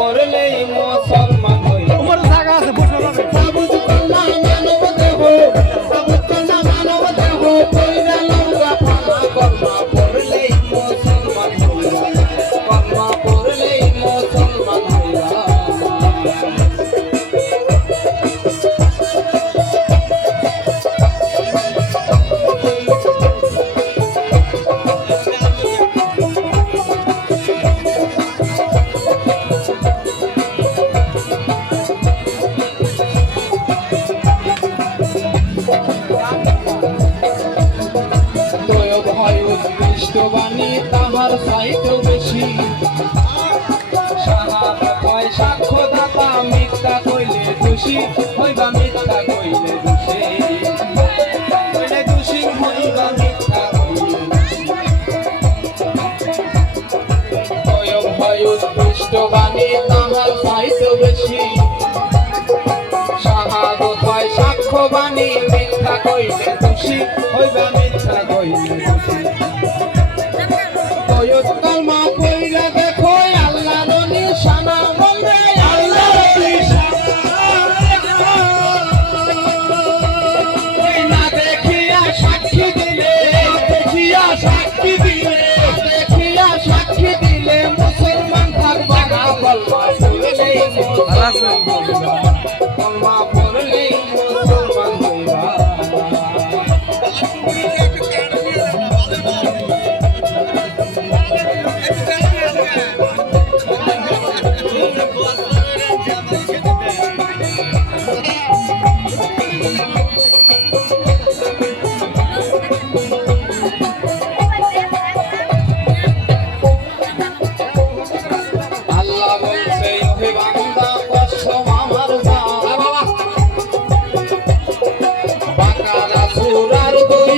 পড়লেই মোসা দোষী হইবা মিথ্যা কইলে দোষী। কইলে দোষী হইবা মিথ্যা কইলে স্বয়ং হয় উৎকৃষ্ট বাণী তাহার সাহিত্য বেশি। সাহাগত হয় সাক্ষ্য বাণী, মিথ্যা কইলে দোষী হইবা Fala assim.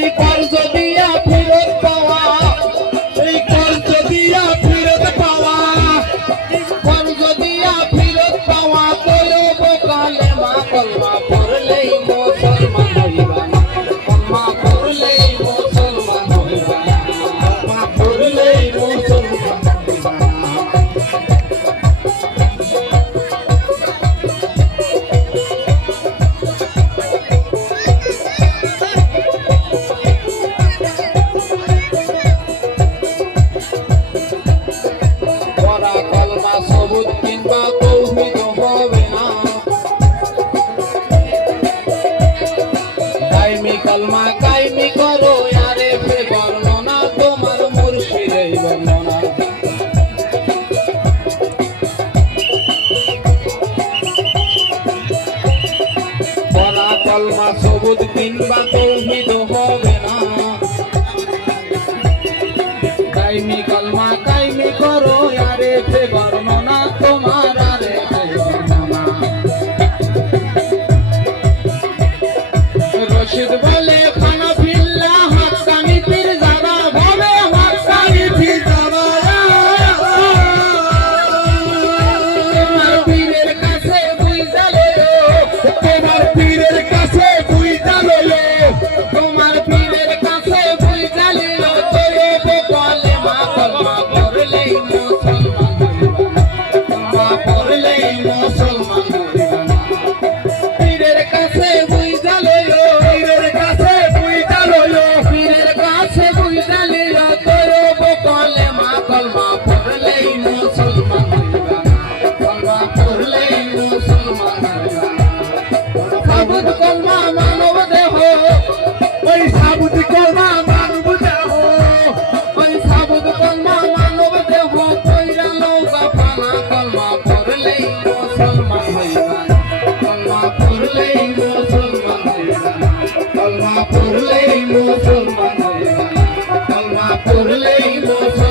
y কলমা সবুজ তিন বা তৌহিদ হবে মুসলমান। পড়লেই মুসলমান কালমা পড়লেই মুসলমান